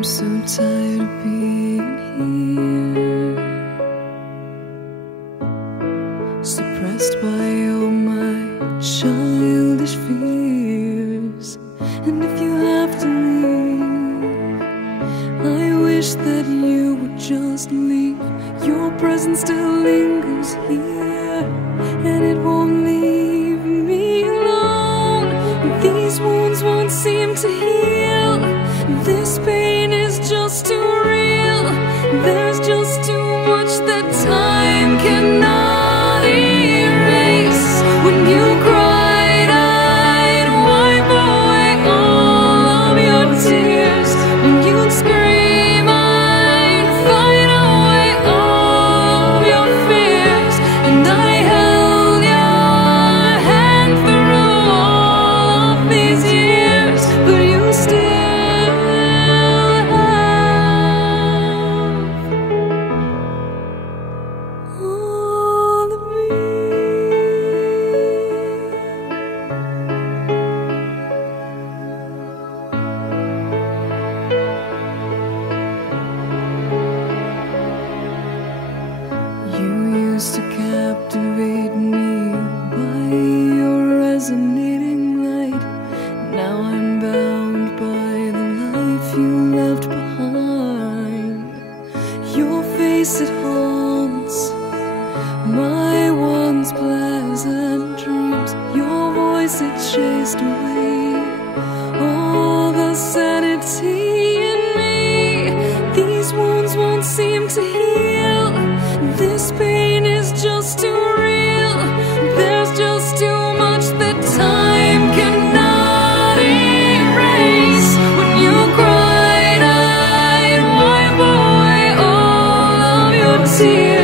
I'm so tired of being here, suppressed by all my childish fears. And if you have to leave, I wish that you would just leave. Your presence still lingers here, and it won't leave me alone. These wounds won't seem to heal. This pain is just too real. There's just too much that time cannot erase. When you cried, I'd wipe away all of your tears. When you'd scream, I'd fight away all of your fears. And I held your hand through all of these years, but you still to captivate me by your resonating light. Now I'm bound by the life you left behind. Your face, it haunts my once pleasant dreams. Your voice, it chased away all the sanity in me. These wounds won't seem to heal. This pain is just too real. There's just too much that time cannot erase. When you cried, I'd wipe away all of your tears.